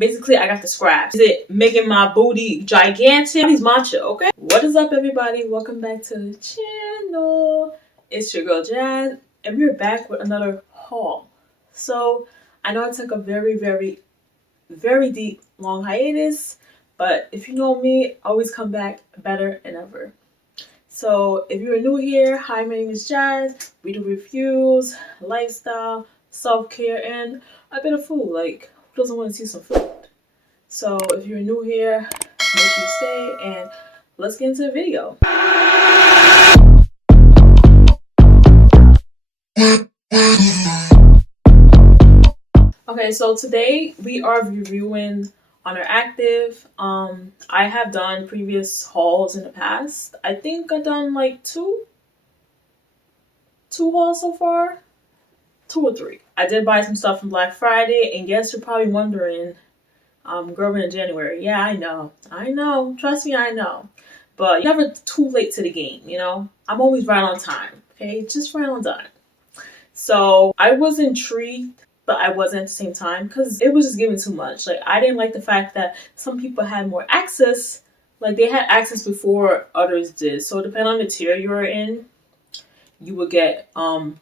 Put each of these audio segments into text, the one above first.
Basically, I got the scraps. Is it making my booty gigantic? He's macho, okay? What is up, everybody? Welcome back to the channel. It's your girl, Jazz, and we're back with another haul. So, I know I took a very deep, long hiatus, but if you know me, I always come back better than ever. So, if you're new here, hi, my name is Jazz. We do reviews, lifestyle, self-care, and a bit of food. Like, who doesn't want to see some food? So if you're new here, make sure you stay and let's get into the video. Okay, so today we are reviewing Oner Active. I have done previous hauls in the past. I think I've done like two hauls so far. 2 or 3. I did buy some stuff from Black Friday, and yes, you're probably wondering, growing in January. Yeah, I know. Trust me, I know. But you're never too late to the game, you know? I'm always right on time, okay? Just right on time. So I was intrigued, but I wasn't at the same time because it was just giving too much. Like, I didn't like the fact that some people had more access. Like, they had access before others did. So depending on the tier you were in, you would get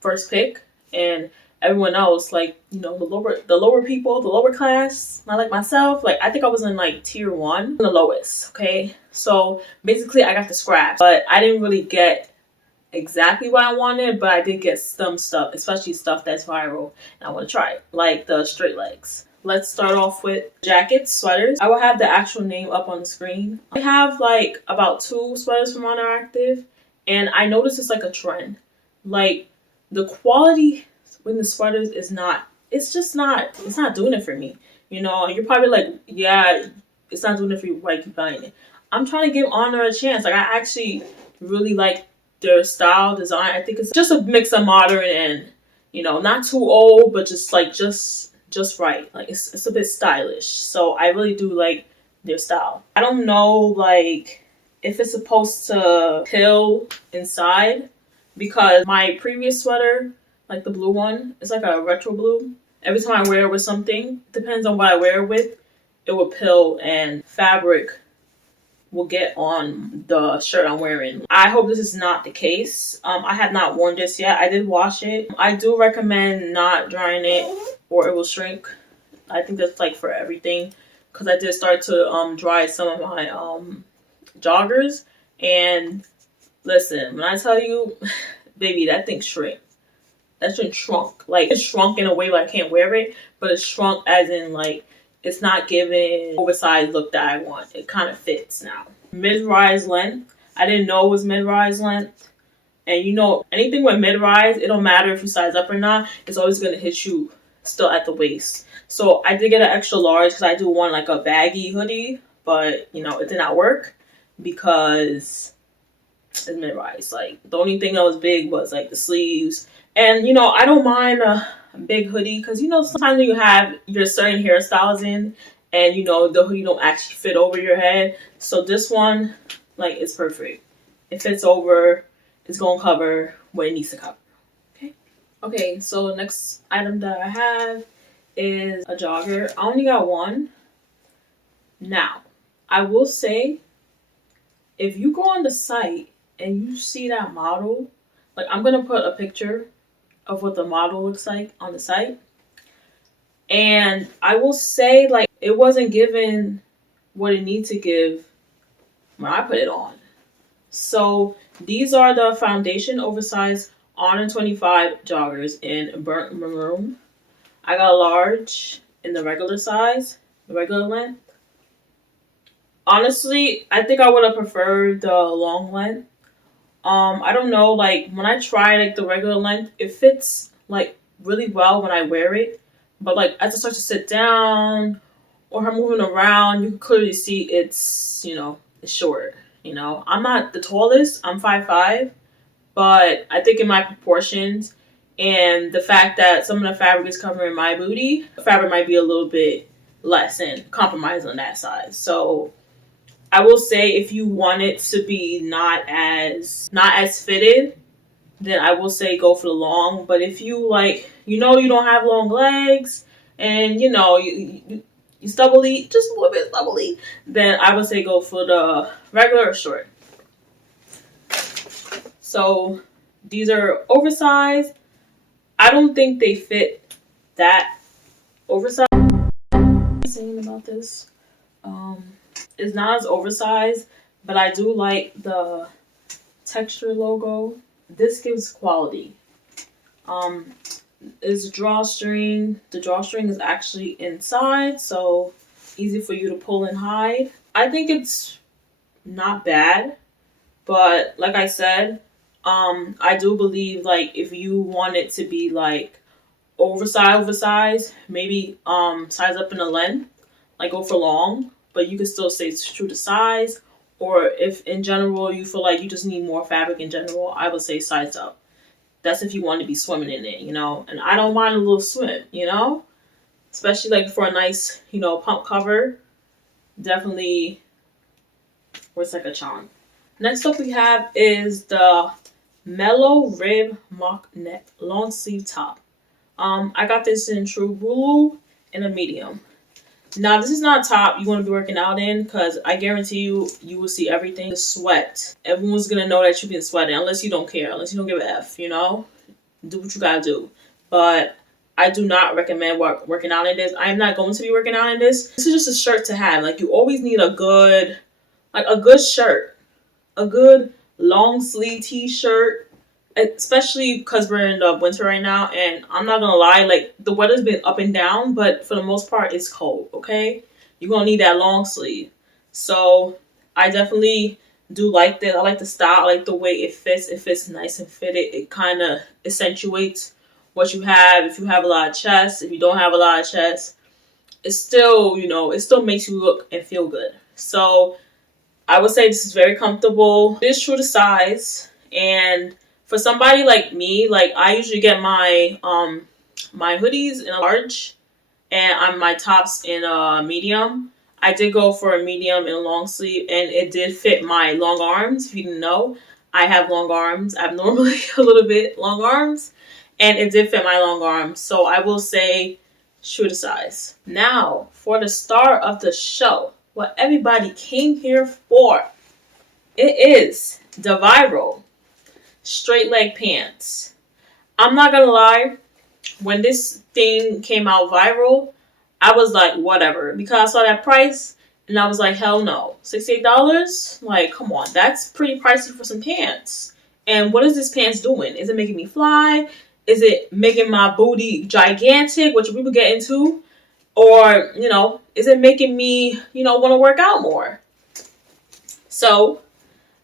first pick, and everyone else, like, you know, the lower people, the lower class, not like myself, like, I think I was in like tier 1, the lowest. Okay, so basically I got the scraps, but I didn't really get exactly what I wanted, but I did get some stuff, especially stuff that's viral and I want to try it, like the straight legs. Let's start off with jackets, sweaters. I will have the actual name up on the screen. I have like about 2 sweaters from Oner Active, and I noticed it's like a trend. Like, the quality when the sweaters is not, it's not doing it for me. You know, you're probably like, yeah, it's not doing it for you, why you keep buying it? I'm trying to give Oner a chance. Like, I actually really like their style, design. I think it's just a mix of modern and, you know, not too old, but just like, just right. Like, it's a bit stylish. So I really do like their style. I don't know, like, if it's supposed to pill inside, because my previous sweater, like the blue one, it's like a retro blue. Every time I wear it with something, depends on what I wear it with, it will pill and fabric will get on the shirt I'm wearing. I hope this is not the case. I have not worn this yet. I did wash it. I do recommend not drying it or it will shrink. I think that's like for everything, because I did start to dry some of my joggers, and listen, when I tell you, baby, that thing shrank. That shit shrunk. Like, it's shrunk in a way where I can't wear it, but it's shrunk as in, like, it's not giving oversized look that I want. It kind of fits now. Mid-rise length. I didn't know it was mid-rise length. And you know, anything with mid-rise, it don't matter if you size up or not. It's always going to hit you still at the waist. So I did get an extra large because I do want like a baggy hoodie. But, you know, it did not work because it's mid-rise. Like, the only thing that was big was like the sleeves. And, you know, I don't mind a big hoodie because, you know, sometimes when you have your certain hairstyles in and, you know, the hoodie don't actually fit over your head. So this one, like, it's perfect. It fits over. It's going to cover what it needs to cover. Okay. Okay, so the next item that I have is a jogger. I only got one. Now, I will say, if you go on the site and you see that model, like, I'm going to put a picture of what the model looks like on the site. And I will say, like, it wasn't given what it needs to give when I put it on. So these are the foundation oversized Oner 25 joggers in burnt maroon. I got a large in the regular size, the regular length. Honestly, I think I would have preferred the long length. I don't know, like, when I try like the regular length, it fits like really well when I wear it, but like as I start to sit down or I'm moving around, you can clearly see it's, you know, it's short. You know, I'm not the tallest, I'm 5'5", but I think in my proportions and the fact that some of the fabric is covering my booty, the fabric might be a little bit less and compromise on that size. So I will say, if you want it to be not as fitted, then I will say go for the long. But if you, like, you know, you don't have long legs and, you know, you you stubbly, just a little bit stubbly, then I would say go for the regular or short. So these are oversized. I don't think they fit that oversized. Saying about this, it's not as oversized, but I do like the texture logo. This gives quality. Is drawstring. The drawstring is actually inside, so easy for you to pull and hide. I think it's not bad, but like I said, I do believe like if you want it to be like oversized, maybe size up in the length, like go for long, but you can still stay true to size. Or if in general you feel like you just need more fabric in general, I would say size up. That's if you want to be swimming in it, and I don't mind a little swim, especially like for a nice, pump cover. Definitely works like a charm. Next up we have is the Mellow Rib Mock Neck Long Sleeve Top. I got this in True Blue in a medium. Now, this is not a top you want to be working out in, because I guarantee you will see everything. The sweat. Everyone's going to know that you've been sweating, unless you don't care, unless you don't give a F, Do what you got to do. But I do not recommend working out in this. I am not going to be working out in this. This is just a shirt to have. Like, you always need a good shirt. A good long sleeve t-shirt. Especially because we're in the winter right now, and I'm not gonna lie, like the weather's been up and down, but for the most part it's cold, okay? You're gonna need that long sleeve. So I definitely do like this. I like the style, I like the way it fits. It fits nice and fitted. It kind of accentuates what you have. If you have a lot of chest, if you don't have a lot of chest, it's still, it still makes you look and feel good. So I would say this is very comfortable. It is true to size, and for somebody like me, like I usually get my my hoodies in a large, and my tops in a medium. I did go for a medium in a long sleeve, and it did fit my long arms. If you didn't know, I have long arms. I have normally a little bit long arms, and it did fit my long arms. So I will say true to size. Now, for the star of the show, what everybody came here for, it is the Viral straight leg pants. I'm not gonna lie, when this thing came out viral, I was like, whatever, because I saw that price and I was like, hell no. $68? Like, come on, that's pretty pricey for some pants. And what is this pants doing? Is it making me fly? Is it making my booty gigantic, which we will get into? Or, is it making me, want to work out more? So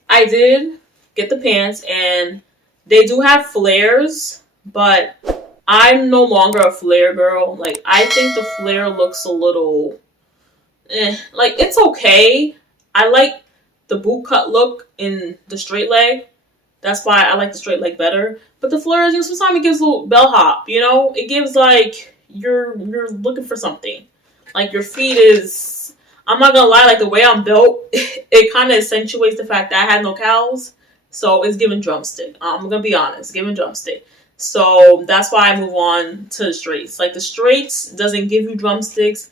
I did get the pants, and they do have flares, but I'm no longer a flare girl. Like, I think the flare looks a little like, it's okay. I like the boot cut look in the straight leg. That's why I like the straight leg better. But the flares, sometimes it gives a little bellhop, it gives like you're looking for something. Like, your feet is, I'm not gonna lie, like the way I'm built, it kind of accentuates the fact that I had no cows. So it's giving drumstick. I'm gonna be honest, giving drumstick. So that's why I move on to the straights. Like, the straights doesn't give you drumsticks.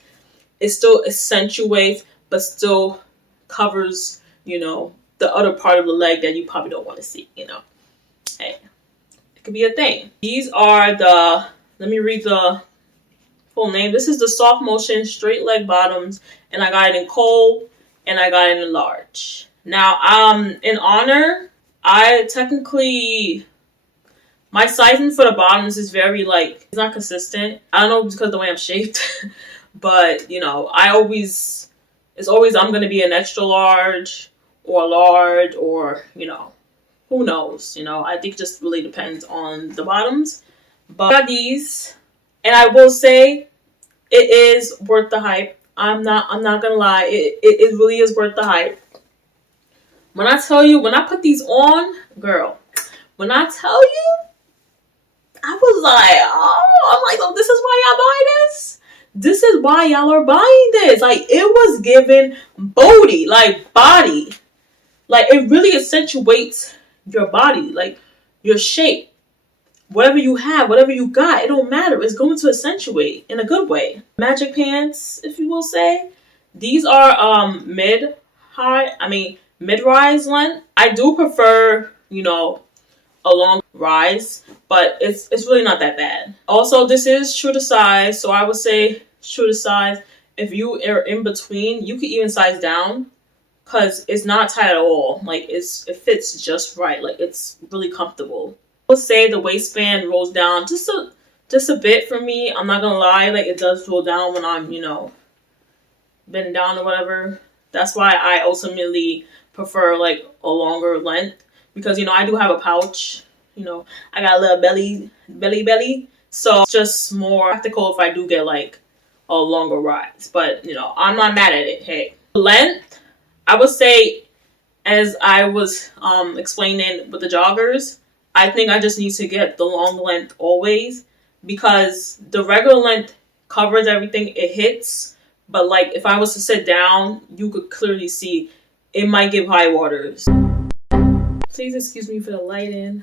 It still accentuates, but still covers, the other part of the leg that you probably don't want to see, Hey, it could be a thing. These are let me read the full name. This is the Soft Motion Straight Leg Bottoms, and I got it in coal, and I got it in large. Now, in Honor, my sizing for the bottoms is very, it's not consistent. I don't know, because of the way I'm shaped, but, it's always I'm going to be an extra large, or large, or, who knows, I think it just really depends on the bottoms. But I got these, and I will say it is worth the hype. I'm not going to lie, it really is worth the hype. When I tell you, when I put these on, girl, when I tell you, I was like, oh, this is why y'all buy this? This is why y'all are buying this. Like, it was given booty, like body. Like, it really accentuates your body, like your shape. whatever you have, whatever you got, it don't matter. It's going to accentuate in a good way. Magic pants, if you will say. These are mid-rise length. I do prefer, a long rise, but it's really not that bad. Also, this is true to size, so I would say true to size. If you are in between, you can even size down because it's not tight at all. Like it fits just right. Like it's really comfortable. I would say the waistband rolls down just a bit for me. I'm not gonna lie, like it does roll down when I'm bending down or whatever. That's why I ultimately prefer like a longer length because I do have a pouch. I got a little belly, so it's just more practical if I do get like a longer rise. But I'm not mad at it. Hey, length, I would say, as I was explaining with the joggers, I think I just need to get the long length always because the regular length covers everything, it hits. But like if I was to sit down, you could clearly see it might give high waters. Please excuse me for the lighting.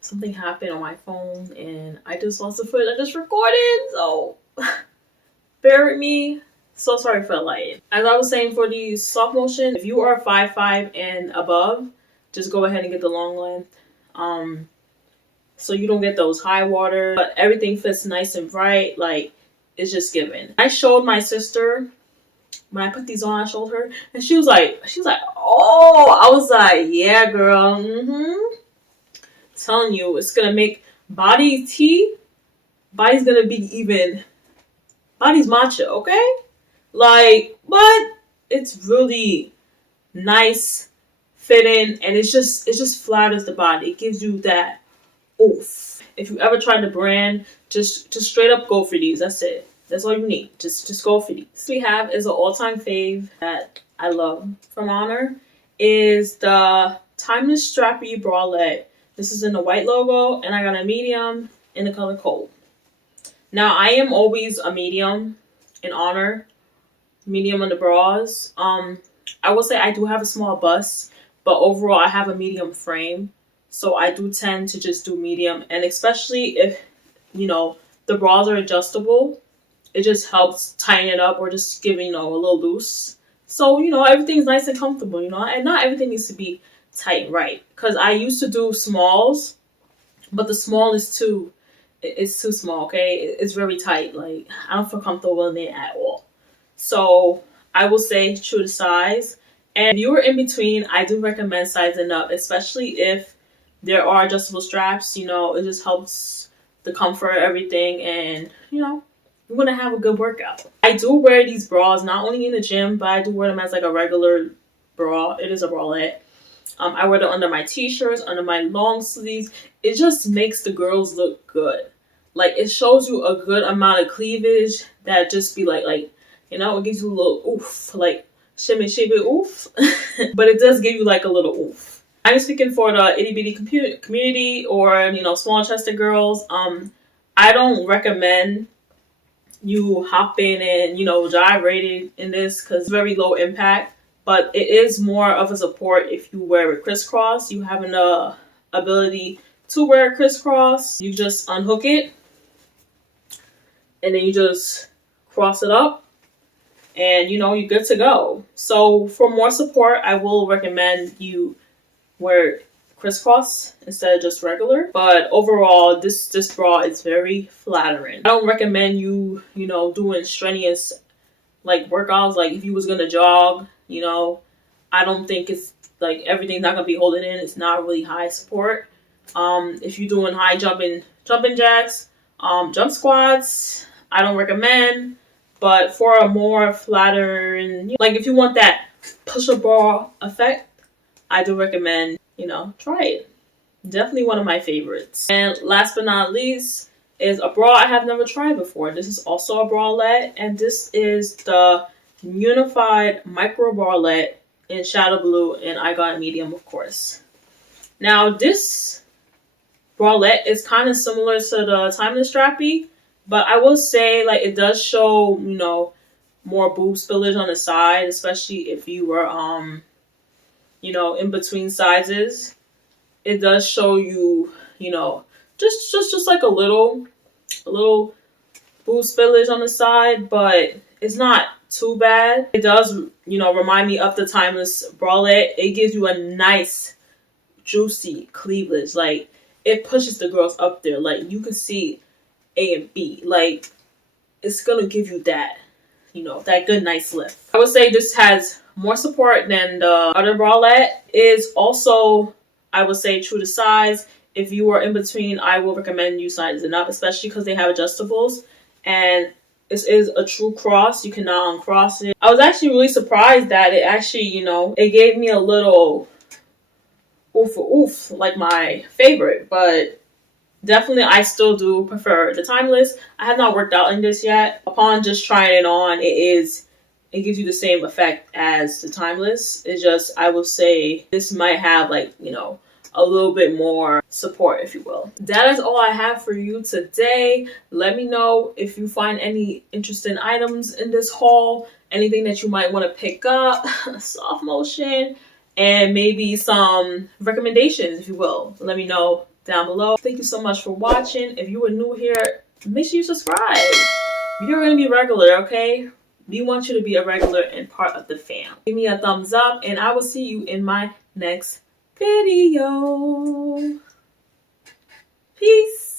Something happened on my phone and I just lost the footage I just recorded, so bear with me. So sorry for the lighting. As I was saying, for the soft motion, if you are 5'5" and above, just go ahead and get the long length. So you don't get those high water, but everything fits nice and bright. Like it's just given. I showed my sister when I put these on. I showed her, and she was like, "Oh!" I was like, "Yeah, girl. Telling you, it's gonna make body's gonna be even. Body's matcha, okay? Like, but it's really nice, fitting, and it just flatters the body. It gives you that oof. If you ever tried the brand, just straight up go for these. That's it. That's all you need. Just go for these. We have is an all-time fave that I love from Honor is the Timeless Strappy Bralette. This is in the white logo, and I got a medium in the color cold. Now, I am always a medium in Honor. Medium on the bras. I will say I do have a small bust, but overall I have a medium frame. So I do tend to just do medium, and especially if, the bras are adjustable, it just helps tighten it up or just giving, a little loose. So, everything's nice and comfortable, and not everything needs to be tight and right. Because I used to do smalls, but the small is it's too small, okay? It's very tight. Like, I don't feel comfortable in it at all. So, I will say true to size. And if you are in between, I do recommend sizing up, especially if there are adjustable straps. It just helps the comfort, everything, and, you're going to have a good workout. I do wear these bras not only in the gym, but I do wear them as like a regular bra. It is a bralette. I wear them under my t-shirts, under my long sleeves. It just makes the girls look good. Like, it shows you a good amount of cleavage that just be like, it gives you a little oof, like shimmy oof. But it does give you like a little oof. I'm speaking for the itty bitty community or, small chested girls. I don't recommend you hopping and, gyrating in this because it's very low impact. But it is more of a support if you wear it crisscross. You have an ability to wear it crisscross. You just unhook it and then you just cross it up and you're good to go. So for more support, I will recommend you wear crisscross instead of just regular. But overall, this bra is very flattering. I don't recommend you doing strenuous like workouts. Like if you was gonna jog, I don't think it's like everything's not gonna be holding in. It's not really high support. If you're doing high jumping jacks, jump squats, I don't recommend. But for a more flattering, like if you want that push-up bra effect, I do recommend, try it. Definitely one of my favorites. And last but not least is a bra I have never tried before. This is also a bralette, and this is the Unified Micro Bralette in Shadow Blue, and I got a medium, of course. Now, this bralette is kind of similar to the Timeless Strappy, but I will say, like, it does show, more boob spillage on the side, especially if you were, in between sizes. It does show you, just like a little boost spillage on the side, but it's not too bad. It does, remind me of the Timeless bralette. It gives you a nice, juicy cleavage. Like, it pushes the girls up there. Like, you can see A and B. Like, it's gonna give you that, that good nice lift. I would say this has more support than the other bralette. Is also, I would say, true to size. If you are in between, I will recommend you sizing up, especially because they have adjustables. And this is a true cross. You cannot uncross it. I was actually really surprised that it actually, it gave me a little oof, like my favorite. But definitely, I still do prefer the Timeless. I have not worked out in this yet. Upon just trying it on, it gives you the same effect as the Timeless. It's just, I will say, this might have a little bit more support, if you will. That is all I have for you today. Let me know if you find any interesting items in this haul, anything that you might want to pick up, soft motion, and maybe some recommendations, if you will. Let me know down below. Thank you so much for watching. If you are new here, make sure you subscribe. You're going to be regular, okay? We want you to be a regular and part of the fam. Give me a thumbs up, and I will see you in my next video. Peace.